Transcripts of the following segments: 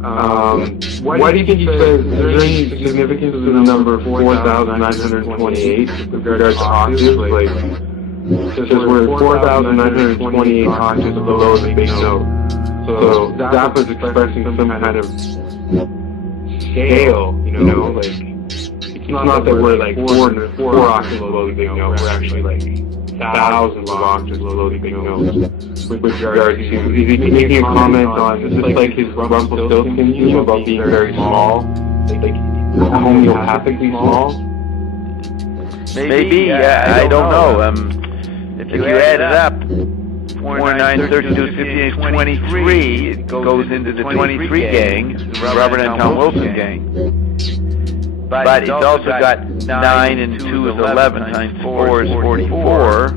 Why do you think he says, is there any significance to the number 4,928 with regards to octaves? Like, because we're 4,928 octaves below the big note. So Zappa's expressing some kind of scale, like, it's not that we're like four octaves below the big note, we're actually like thousands of octaves below the big note. With regards to, is he making a comment on, is this like his Rumpelstiltskin about being very small, like homeopathically small? Maybe, I don't know. If you add it up, 4, 9, 32, 58, 23, it goes into the 23 gang, the Robert and Tom Wilson gang. But it's also got 9 and 2 is 11 times 4 is 44,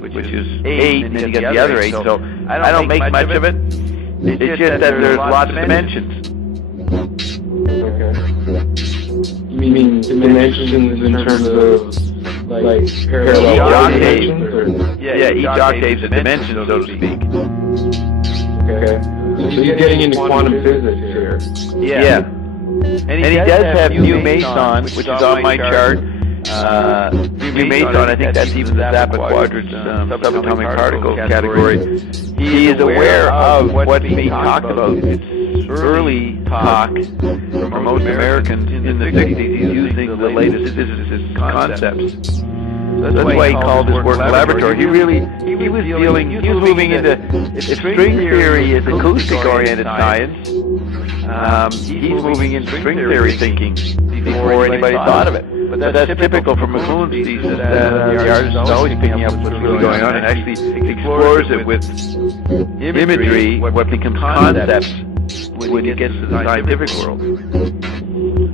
which is 8, and then you get the other 8. So I don't make much of it. It's just that there's lots of dimensions. Okay. You mean dimensions in terms of like parallel dimensions? Yeah, each octave's a dimension, so to speak. Okay. So you're getting into quantum physics here. Yeah. And he does have mu meson, which is on my chart. Mu meson, I think that's even the Zappa quadrants, subatomic particles category. He is aware of what's being talked about. It's early talk for most Americans in the 60s. He's using the latest physicist concepts. That's why he called his work laboratory. He was moving into, if string theory is acoustic-oriented science, he's moving into string theory thinking before anybody thought of it. But that's typical for McLuhan's thesis, that the artist is always picking up what's really going on and actually explores it with imagery, what becomes concepts when he gets to the scientific world.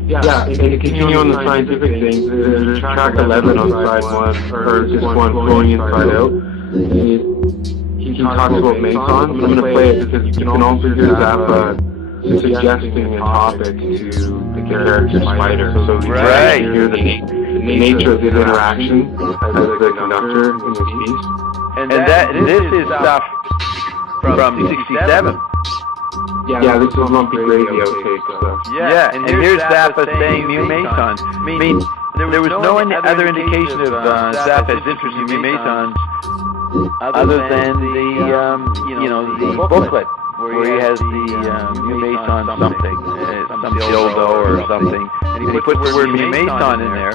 Yeah, and to continue on the scientific thing, there's track 11 on side 1, or just one flowing inside out. He talks about Meson. I'm going to play it because you can also hear Zappa suggesting a topic to the character Spider. So you can hear the nature of his interaction as the conductor in the piece. And this is stuff from 67. Yeah, this is Lumpy Gravy outtake stuff. Yeah, and here's Zappa saying mu meson. I mean, there was no other indication of Zappa's interest in mu mesons other than the booklet where he has the mu meson something, some dildo or something, and he put the word mu meson in there.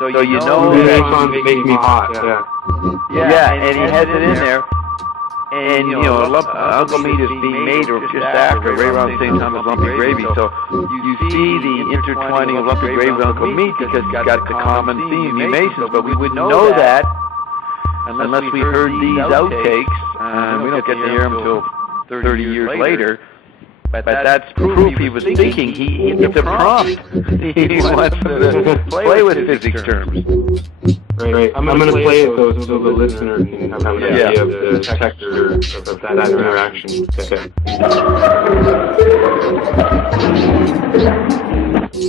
So you know mu mesons make me hot. Yeah, and he has it in there. And, Uncle Meat is being made or just after, right around the same time as Lumpy Gravy. So you see the intertwining of Lumpy Gravy and Uncle Meat because he's got the common theme, the Masons, but we wouldn't know that unless we heard these outtakes. We don't get to hear them until 30 years later. But that's proof he was thinking. It's a prompt. He wants to play with physics terms. Right. I'm going to play it though, so the listener can have an idea of the texture of that interaction. Okay.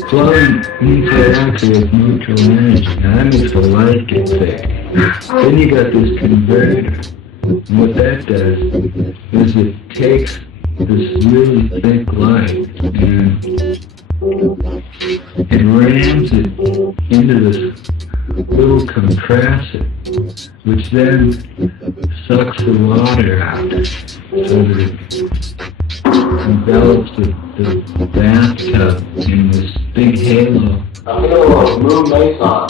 Flowing interacts with neutral energy. Now that makes the light get thick. Then you got this converter. And what that does is it takes this really thick light and it rams it into this little compressor, which then sucks the water out so that it envelops the bathtub in this big halo. A halo of moon meson.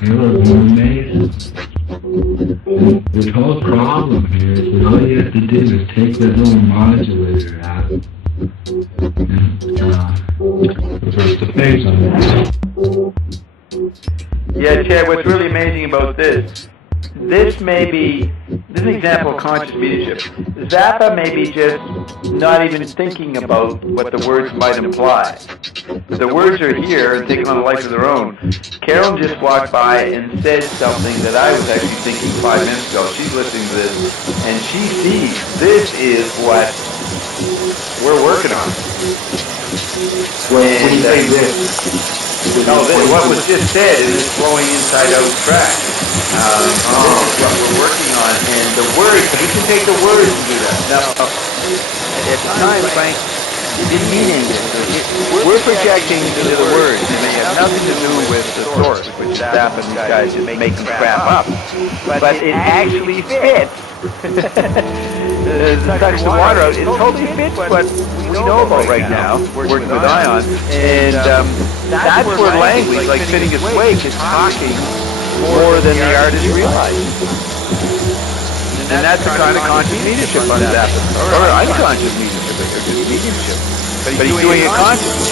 Halo of moon meson. The whole problem here is that all you have to do is take that little modulator out and reverse the phase on it. Yeah, Chad, what's really amazing about this is an example of conscious mediumship. Zappa may be just not even thinking about what the words might imply. The words are here and take on a life of their own. Carolyn just walked by and said something that I was actually thinking 5 minutes ago. She's listening to this, and she sees this is what we're working on. When you say this, what was just said is flowing inside out track. This is what we're working on, and the words, we can take the words and do that. Now, at the time, Frank didn't mean anything. We're projecting to the words, and they have nothing to do with the source, which is Zappa and these guys just making crap up. But it actually fits. The suction water out, it totally fits what we know about right now, working with ions, and that's where language, like fitting its wake, is talking more than the artist realizes. And that's the kind of conscious leadership on Zappa. Or unconscious leadership, or just mediumship. But he's doing it consciously.